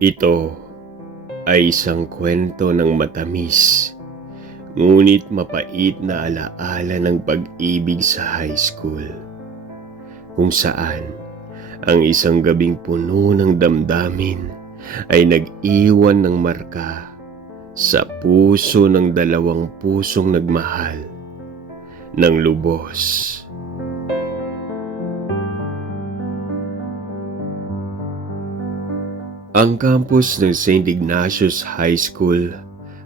Ito ay isang kwento ng matamis, ngunit mapait na alaala ng pag-ibig sa high school, kung saan ang isang gabing puno ng damdamin ay nag-iwan ng marka sa puso ng dalawang pusong nagmahal ng lubos. Ang campus ng St. Ignatius High School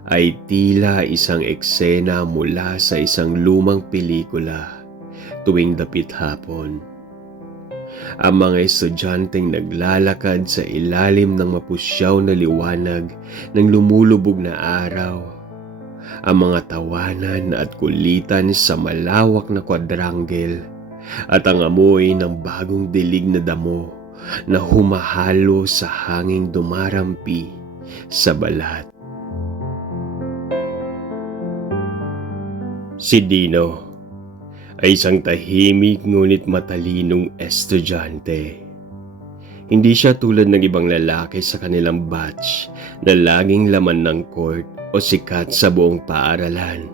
ay tila isang eksena mula sa isang lumang pelikula tuwing dapit hapon. Ang mga estudyanteng naglalakad sa ilalim ng mapusyaw na liwanag ng lumulubog na araw. Ang mga tawanan at kulitan sa malawak na quadrangle at ang amoy ng bagong dilig na damo na humahalo sa hanging dumarampi sa balat. Si Dino ay isang tahimik ngunit matalinong estudyante. Hindi siya tulad ng ibang lalaki sa kanilang batch na laging laman ng court o sikat sa buong paaralan.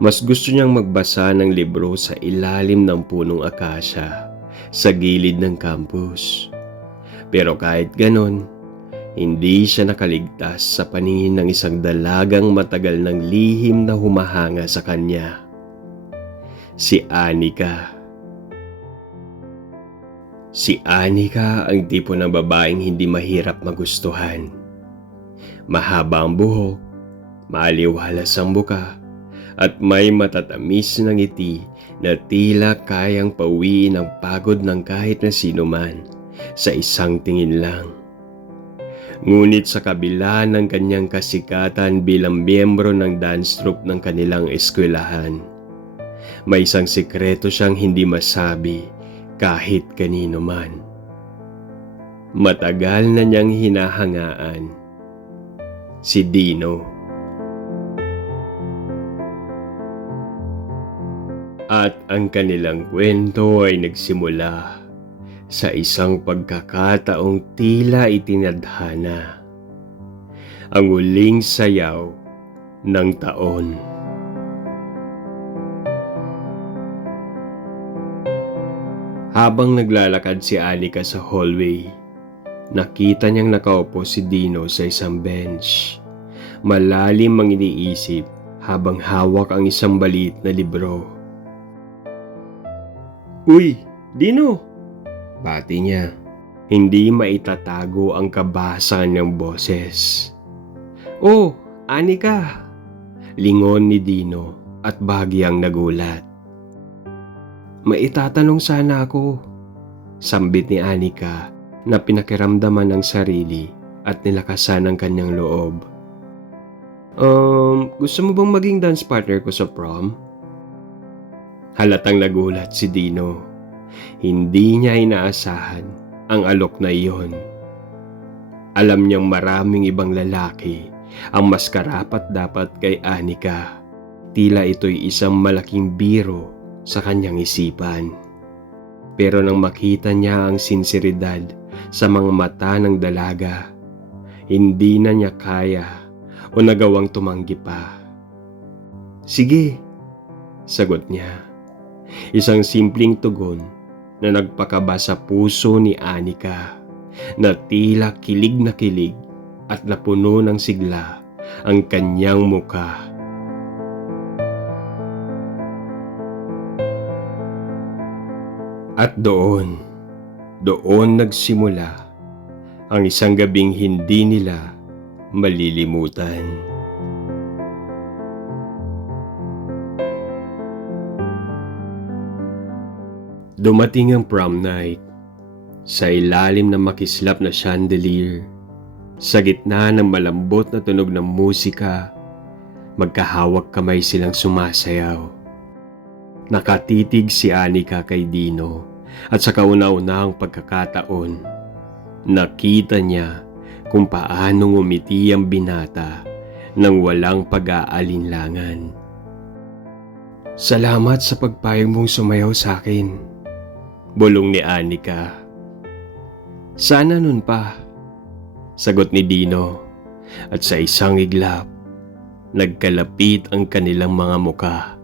Mas gusto niyang magbasa ng libro sa ilalim ng punong akasya sa gilid ng campus. Pero kahit ganon, hindi siya nakaligtas sa paningin ng isang dalagang matagal ng lihim na humahanga sa kanya. Si Anika. Si Anika ang tipo ng babaeng hindi mahirap magustuhan. Mahaba ang buhok, maaliwalas ang buka, at may matatamis na ngiti na tila kayang pawiin ang pagod ng kahit na sino man sa isang tingin lang. Ngunit sa kabila ng kanyang kasikatan bilang miyembro ng dance troupe ng kanilang eskwelahan, may isang sikreto siyang hindi masabi kahit kanino man. Matagal na niyang hinahangaan si Dino. At ang kanilang kwento ay nagsimula sa isang pagkakataong tila itinadhana, ang huling sayaw ng taon. Habang naglalakad si Anika sa hallway, nakita niyang nakaupo si Dino sa isang bench. Malalim ang iniisip habang hawak ang isang maliit na libro. "Uy, Dino!" bati niya. Hindi maitatago ang kabahasan ng boses. "Oh, Anika!" lingon ni Dino at bahagyang nagulat. "Maitatanong sana ako," sambit ni Anika na pinakiramdaman ng sarili at nilakasan ang kanyang loob. Gusto mo bang maging dance partner ko sa prom?" Halatang nagulat si Dino. Hindi niya inaasahan ang alok na iyon. Alam niyang maraming ibang lalaki ang mas karapat-dapat kay Anika. Tila ito'y isang malaking biro sa kanyang isipan. Pero nang makita niya ang sinseridad sa mga mata ng dalaga, hindi na niya kaya o nagawang tumanggi pa. "Sige," sagot niya. Isang simpleng tugon na nagpakaba sa puso ni Anika, na tila kilig na kilig at napuno ng sigla ang kanyang muka. At doon nagsimula ang isang gabing hindi nila malilimutan. Dumating ang prom night. Sa ilalim ng makislap na chandelier, sa gitna ng malambot na tunog ng musika, magkahawak kamay silang sumasayaw. Nakatitig si Anika kay Dino at sa kauna-unahang pagkakataon, nakita niya kung paano ngumiti ang binata nang walang pag-aalinlangan. "Salamat sa pagpayag mong sumayaw sa akin," bulong ni Anika. "Sana nun pa," Sagot ni Dino, at sa isang iglap, nagkalapit ang kanilang mga muka.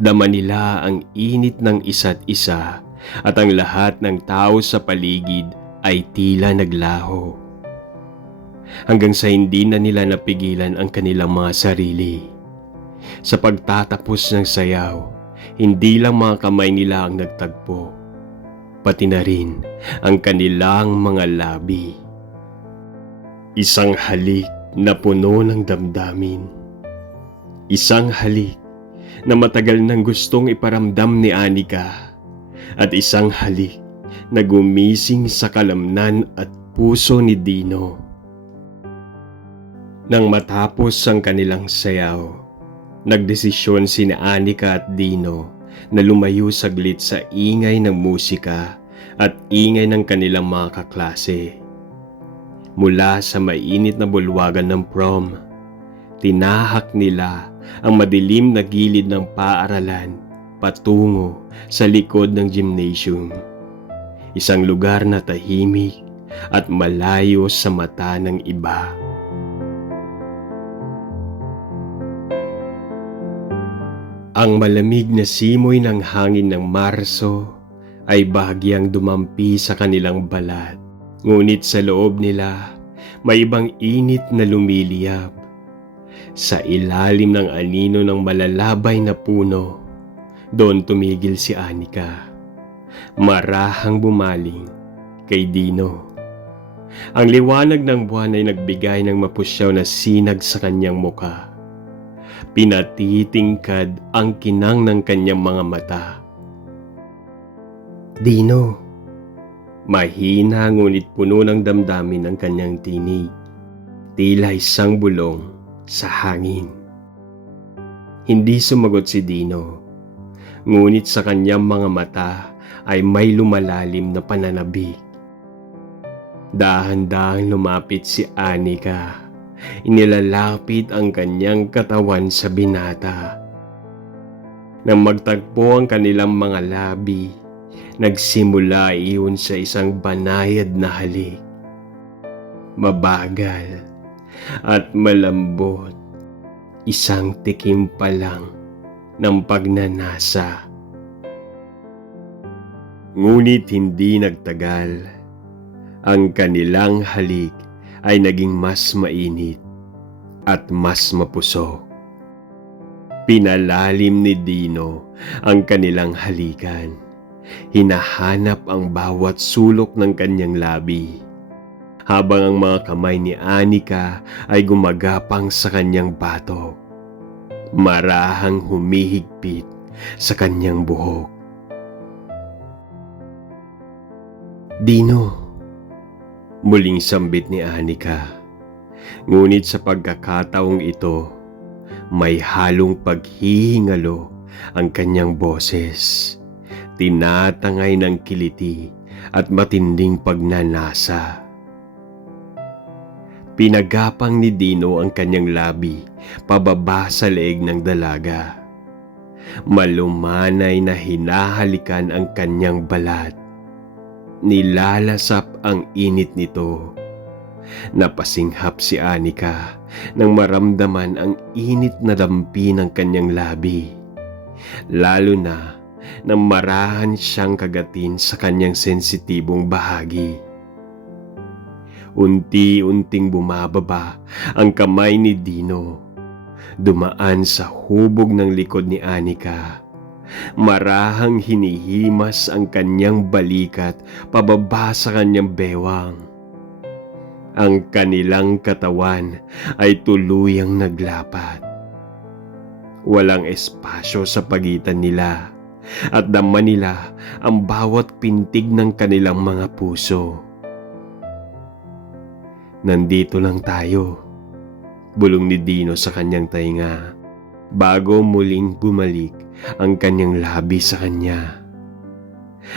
Dama nila ang init ng isa't isa at ang lahat ng tao sa paligid ay tila naglaho. Hanggang sa hindi na nila napigilan ang kanilang mga sarili. Sa pagtatapos ng sayaw, hindi lang mga kamay nila ang nagtagpo, pati na rin ang kanilang mga labi. Isang halik na puno ng damdamin. Isang halik na matagal nang gustong iparamdam ni Anika. At isang halik na gumising sa kalamnan at puso ni Dino. Nang matapos ang kanilang sayaw, nagdesisyon sina Anika at Dino na lumayo saglit sa ingay ng musika at ingay ng kanilang mga kaklase. Mula sa mainit na bulwagan ng prom, tinahak nila ang madilim na gilid ng paaralan patungo sa likod ng gymnasium. Isang lugar na tahimik at malayo sa mata ng iba. Ang malamig na simoy ng hangin ng Marso ay bahagyang dumampi sa kanilang balat. Ngunit sa loob nila, may ibang init na lumiliyab. Sa ilalim ng anino ng malalabay na puno, doon tumigil si Anika. Marahang bumaling kay Dino. Ang liwanag ng buwan ay nagbigay ng mapusyaw na sinag sa kanyang muka. Pinatitingkad ang kinang ng kanyang mga mata. Dino. Mahina ngunit puno ng damdamin ang kanyang tinig. Tila isang bulong sa hangin. Hindi sumagot si Dino. Ngunit sa kanyang mga mata ay may lumalalim na pananabik. Dahan-dahang lumapit si Anika. Inilalapit ang kanyang katawan sa binata. Nang magtagpo ang kanilang mga labi, nagsimula iyon sa isang banayad na halik. Mabagal at malambot, isang tikim pa lang ng pagnanasa. Ngunit hindi nagtagal, ang kanilang halik ay naging mas mainit at mas mapusok. Pinalalim ni Dino ang kanilang halikan. Hinahanap ang bawat sulok ng kanyang labi, habang ang mga kamay ni Anika ay gumagapang sa kanyang batok, marahang humihigpit sa kanyang buhok. Dino, muling sambit ni Anika. Ngunit sa pagkakataong ito, may halong paghihingalo ang kanyang boses. Tinatangay ng kiliti at matinding pagnanasa. Pinagapang ni Dino ang kanyang labi pababa sa leeg ng dalaga. Malumanay na hinahalikan ang kanyang balat. Nilalasap ang init nito. Napasinghap si Anika nang maramdaman ang init na dampi ng kanyang labi. Lalo na nang marahan siyang kagatin sa kanyang sensitibong bahagi. Unti-unting bumababa ang kamay ni Dino. Dumaan sa hubog ng likod ni Anika. Marahang hinihimas ang kanyang balikat pababa sa kanyang bewang. Ang kanilang katawan ay tuluyang naglapat. Walang espasyo sa pagitan nila. At dama nila ang bawat pintig ng kanilang mga puso. Nandito lang tayo, bulong ni Dino sa kanyang tainga, bago muling bumalik ang kanyang labi sa kanya.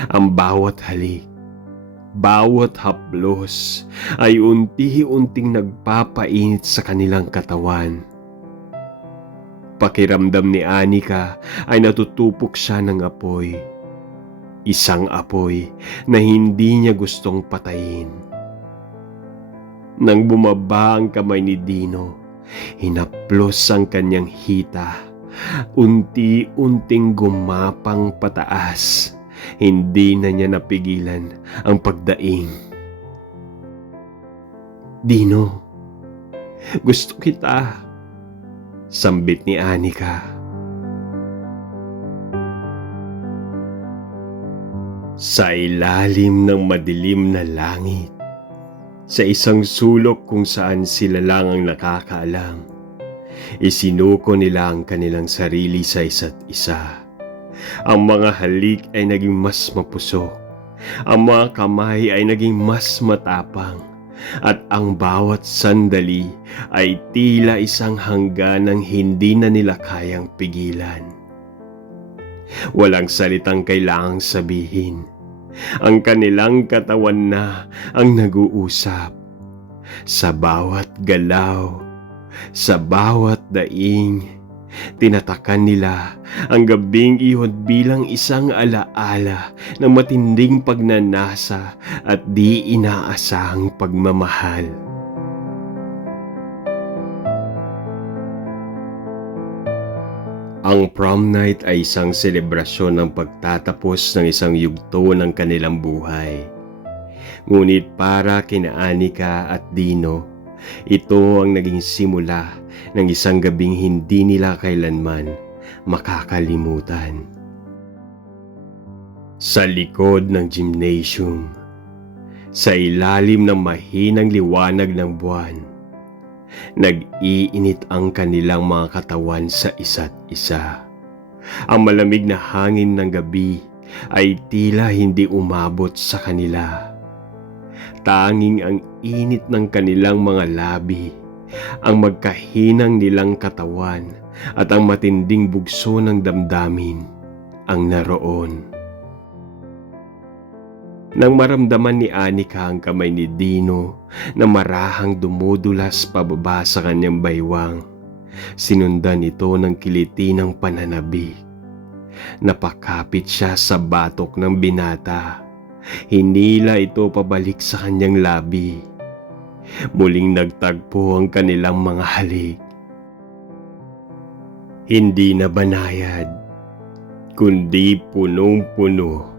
Ang bawat halik, bawat haplos ay unti-unting nagpapainit sa kanilang katawan. Pakiramdam ni Anika ay natutupok siya ng apoy. Isang apoy na hindi niya gustong patayin. Nang bumaba ang kamay ni Dino, hinaplos ang kanyang hita. Unti-unting gumapang pataas. Hindi na niya napigilan ang pagdaing. "Dino, gusto kita," sambit ni Anika. Sa ilalim ng madilim na langit, sa isang sulok kung saan sila lang ang nakakaalam, isinuko nila ang kanilang sarili sa isa't isa. Ang mga halik ay naging mas mapusok, ang mga kamay ay naging mas matapang, at ang bawat sandali ay tila isang hangganang hindi na nila kayang pigilan. Walang salitang kailangang sabihin. Ang kanilang katawan na ang nag-uusap. Sa bawat galaw, sa bawat daing, tinatakan nila ang gabing iyon bilang isang alaala ng matinding pagnanasa at di inaasahang pagmamahal. Ang prom night ay isang selebrasyon ng pagtatapos ng isang yugto ng kanilang buhay. Ngunit para kina Anika at Dino, ito ang naging simula ng isang gabing hindi nila kailanman makakalimutan. Sa likod ng gymnasium, sa ilalim ng mahinang liwanag ng buwan, nag-iinit ang kanilang mga katawan sa isa't isa. Ang malamig na hangin ng gabi ay tila hindi umabot sa kanila. Tanging ang init ng kanilang mga labi, ang magkahinang nilang katawan at ang matinding bugso ng damdamin ang naroon. Nang maramdaman ni Anika ang kamay ni Dino na marahang dumudulas pababa sa kanyang baywang, sinundan ito ng kiliti ng pananabik. Napakapit siya sa batok ng binata. Hinila ito pabalik sa kanyang labi. Muling nagtagpo ang kanilang mga halik. Hindi na banayad, kundi punong-puno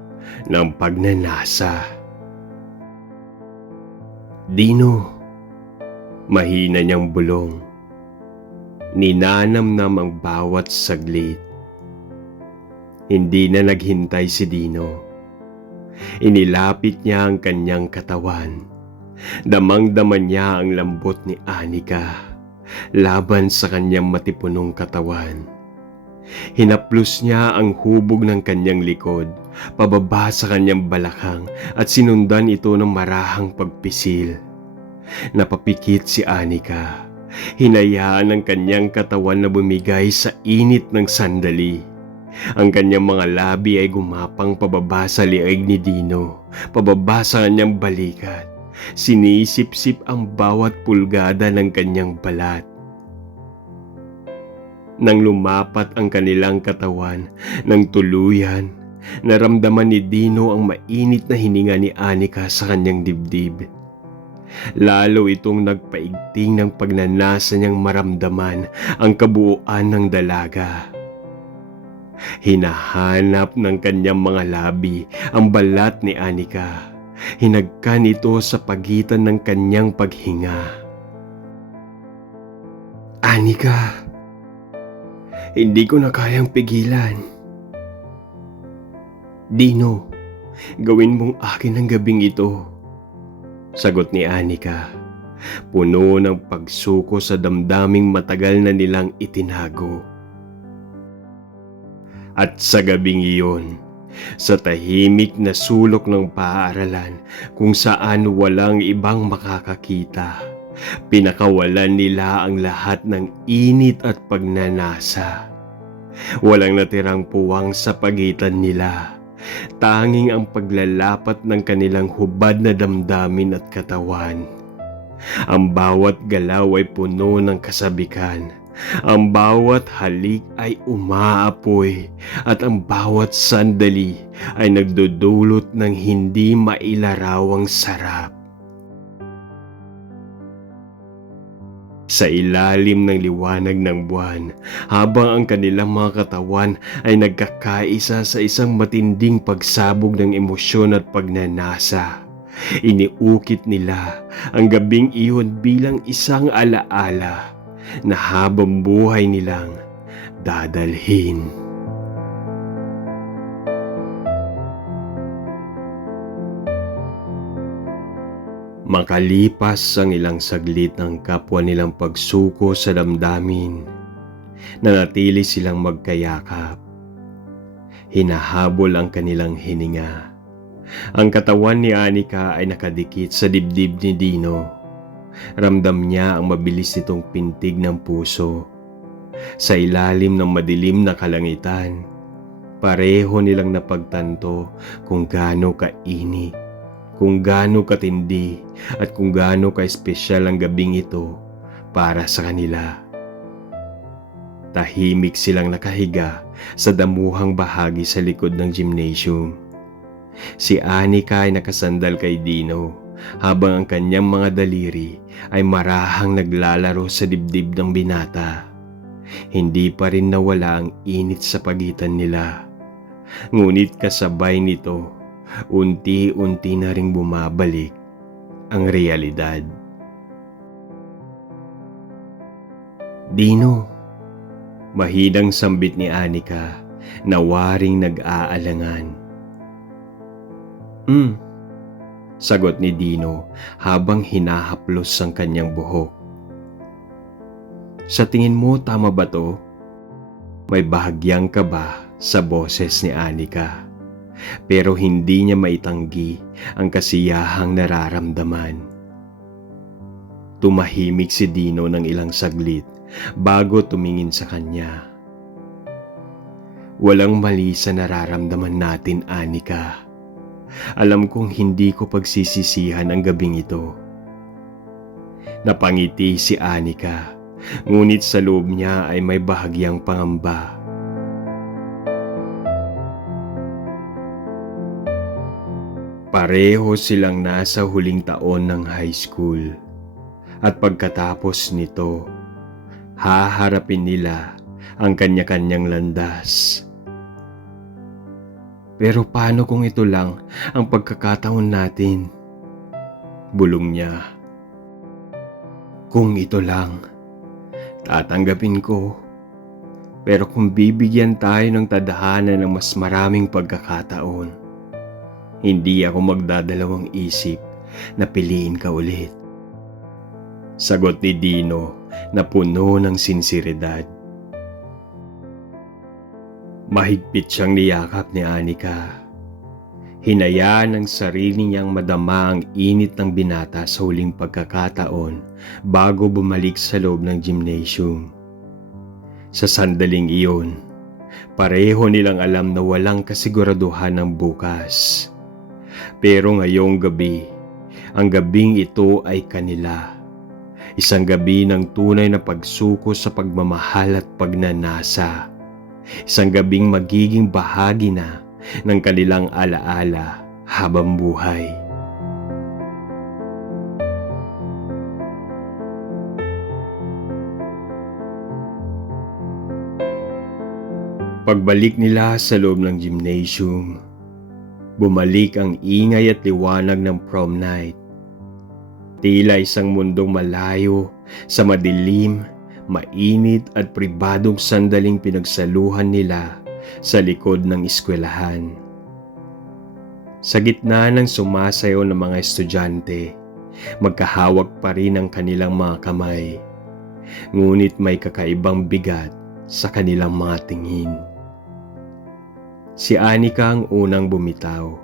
ng pagnanasa. "Dino," mahina niyang bulong. Ninanamnam ang bawat saglit. Hindi na naghintay si Dino. Inilapit niya ang kanyang katawan. Damang-dama niya ang lambot ni Anika laban sa kanyang matipunong katawan. Hinaplos niya ang hubog ng kanyang likod, pababa sa kanyang balakang at sinundan ito ng marahang pagpisil. Napapikit si Anika. Hinayaan ang kanyang katawan na bumigay sa init ng sandali. Ang kanyang mga labi ay gumapang pababa sa liig ni Dino, pababa sa kanyang balikat. Sinisip-sip ang bawat pulgada ng kanyang balat. Nang lumapat ang kanilang katawan ng tuluyan, naramdaman ni Dino ang mainit na hininga ni Anika sa kanyang dibdib. Lalo itong nagpaigting ng pagnanasa niyang maramdaman ang kabuuan ng dalaga. Hinahanap ng kanyang mga labi ang balat ni Anika. Hinagkan ito sa pagitan ng kanyang paghinga. "Anika, hindi ko na kayang pigilan." "Dino, gawin mong akin ang gabing ito," sagot ni Anika, puno ng pagsuko sa damdaming matagal na nilang itinago. At sa gabing iyon, sa tahimik na sulok ng paaralan kung saan walang ibang makakakita, pinakawalan nila ang lahat ng init at pagnanasa. Walang natirang puwang sa pagitan nila, tanging ang paglalapat ng kanilang hubad na damdamin at katawan. Ang bawat galaw ay puno ng kasabikan. Ang bawat halik ay umaapoy at ang bawat sandali ay nagdudulot ng hindi mailarawang sarap. Sa ilalim ng liwanag ng buwan, habang ang kanilang mga katawan ay nagkakaisa sa isang matinding pagsabog ng emosyon at pagnanasa, iniukit nila ang gabing iyon bilang isang alaala na habang buhay nilang dadalhin. Makalipas ang ilang saglit ng kapwa nilang pagsuko sa damdamin, nanatili silang magkayakap. Hinahabol ang kanilang hininga. Ang katawan ni Anika ay nakadikit sa dibdib ni Dino. Ramdam niya ang mabilis nitong pintig ng puso. Sa ilalim ng madilim na kalangitan, pareho nilang napagtanto kung gaano kainit, kung gaano katindi at kung gaano ka-espesyal ang gabing ito para sa kanila. Tahimik silang nakahiga sa damuhang bahagi sa likod ng gymnasium. Si Anika ay nakasandal kay Dino habang ang kanyang mga daliri ay marahang naglalaro sa dibdib ng binata. Hindi pa rin nawala ang init sa pagitan nila. Ngunit kasabay nito, unti-unti na ring bumabalik ang realidad. Dino, mahinang sambit ni Anika na waring nag-aalangan. Sagot ni Dino habang hinahaplos ang kanyang buhok. Sa tingin mo tama ba to? May bahagyang kaba sa boses ni Anika, pero hindi niya maitanggi ang kasiyahang nararamdaman. Tumahimik si Dino ng ilang saglit bago tumingin sa kanya. Walang mali sa nararamdaman natin, Anika. Alam kong hindi ko pagsisisihan ang gabing ito. Napangiti si Anika, ngunit sa loob niya ay may bahagyang pangamba. Pareho silang nasa huling taon ng high school, at pagkatapos nito, haharapin nila ang kanya-kanyang landas. Pero paano kung ito lang ang pagkakataon natin? Bulong niya. Kung ito lang, tatanggapin ko. Pero kung bibigyan tayo ng tadhana ng mas maraming pagkakataon, hindi ako magdadalawang isip na piliin ka ulit. Sagot ni Dino na puno ng sinseridad. Mahigpit siyang niyakap ni Anika. Hinayaan ang sarili niyang madama ang init ng binata sa huling pagkakataon bago bumalik sa loob ng gymnasium. Sa sandaling iyon, pareho nilang alam na walang kasiguraduhan ng bukas. Pero ngayong gabi, ang gabing ito ay kanila. Isang gabi ng tunay na pagsuko sa pagmamahal at pagnanasa. Isang gabing magiging bahagi na ng kanilang alaala habang buhay. Pagbalik nila sa loob ng gymnasium, bumalik ang ingay at liwanag ng prom night. Tila isang mundong malayo sa madilim, mainit at pribadong sandaling pinagsaluhan nila sa likod ng eskwelahan. Sa gitna ng sumasayaw ng mga estudyante, magkahawak pa rin ang kanilang mga kamay. Ngunit may kakaibang bigat sa kanilang mga tingin. Si Anika ang unang bumitaw.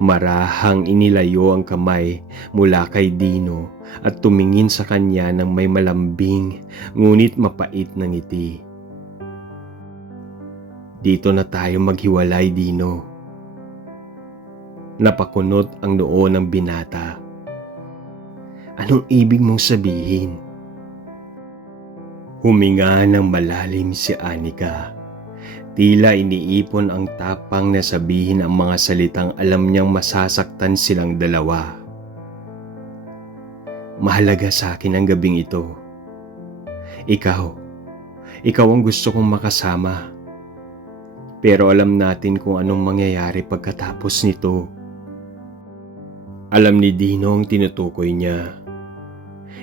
Marahang inilayo ang kamay mula kay Dino at tumingin sa kanya ng may malambing ngunit mapait na ngiti. Dito na tayo maghiwalay, Dino. Napakunot ang noo ng binata. Anong ibig mong sabihin? Huminga ng malalim si Anika. Tila iniipon ang tapang na sabihin ang mga salitang alam niyang masasaktan silang dalawa. mahalaga sa akin ang gabing ito. Ikaw ang gusto kong makasama. Pero alam natin kung anong mangyayari pagkatapos nito. Alam ni Dino ang tinutukoy niya.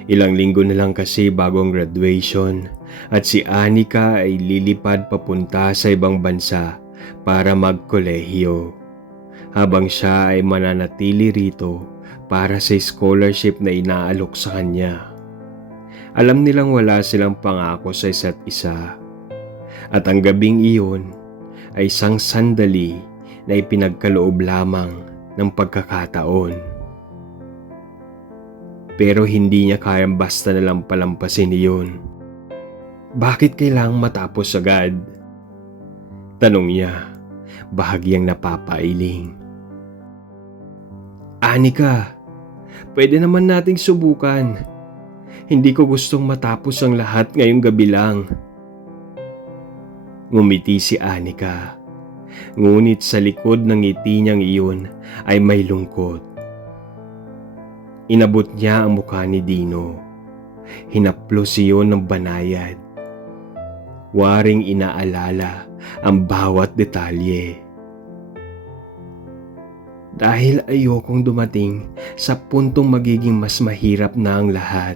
Ilang linggo na lang kasi bago ang graduation at si Anika ay lilipad papunta sa ibang bansa para magkolehiyo. Habang siya ay mananatili rito para sa scholarship na inaalok sa kanya. Alam nilang wala silang pangako sa isa't isa. At ang gabing iyon ay isang sandali na ipinagkaloob lamang ng pagkakataon. Pero hindi niya kayang basta na lang palampasin iyon. Bakit kailangang matapos agad? Tanong niya, bahagyang napapailing. Anika, pwede naman nating subukan. Hindi ko gustong matapos ang lahat ngayong gabi lang. Ngumiti si Anika. Ngunit sa likod ng ngiti niyang iyon ay may lungkot. Inabot niya ang mukha ni Dino. Hinaplos iyon ng banayad. Waring inaalala ang bawat detalye. Dahil ayokong dumating sa puntong magiging mas mahirap na ang lahat.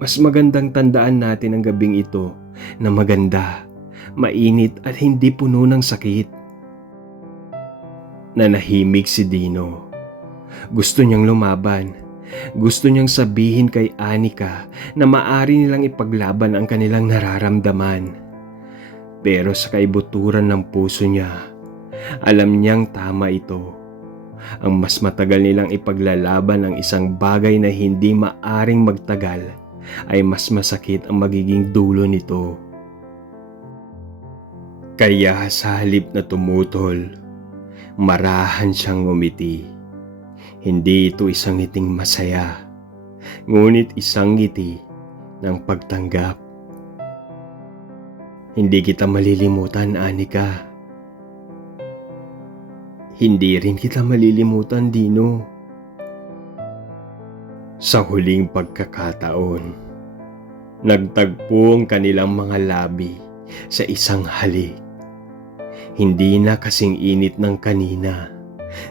Mas magandang tandaan natin ang gabing ito na maganda, mainit at hindi puno ng sakit. Nanahimik si Dino. Gusto niyang lumaban. Gusto niyang sabihin kay Anika na maaari nilang ipaglaban ang kanilang nararamdaman. Pero sa kaibuturan ng puso niya, alam niyang tama ito. Ang mas matagal nilang ipaglalaban ang isang bagay na hindi maaring magtagal ay mas masakit ang magiging dulo nito. Kaya sa halip na tumutol, marahan siyang ngumiti. Hindi ito isang ngiting masaya, ngunit isang ngiti ng pagtanggap. Hindi kita malilimutan, Anika. Hindi rin kita malilimutan, Dino. Sa huling pagkakataon, nagtagpo ang kanilang mga labi sa isang halik. Hindi na kasing init ng kanina.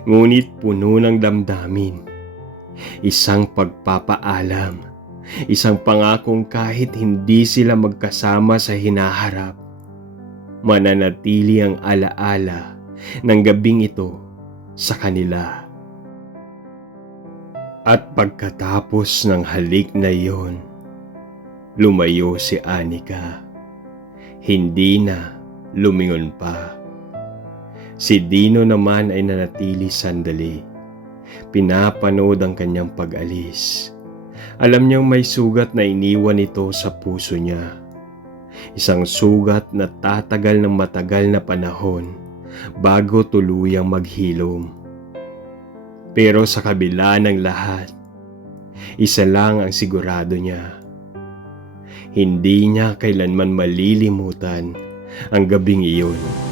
Ngunit puno ng damdamin. Isang pagpapaalam. Isang pangakong kahit hindi sila magkasama sa hinaharap, mananatili ang alaala ng gabing ito sa kanila. At pagkatapos ng halik na iyon, lumayo si Anika. Hindi na lumingon pa. Si Dino naman ay nanatili sandali. Pinapanood ang kanyang pag-alis. Alam niyang may sugat na iniwan ito sa puso niya. Isang sugat na tatagal ng matagal na panahon bago tuluyang maghilom. Pero sa kabila ng lahat, isa lang ang sigurado niya. Hindi niya kailanman malilimutan ang gabing iyon.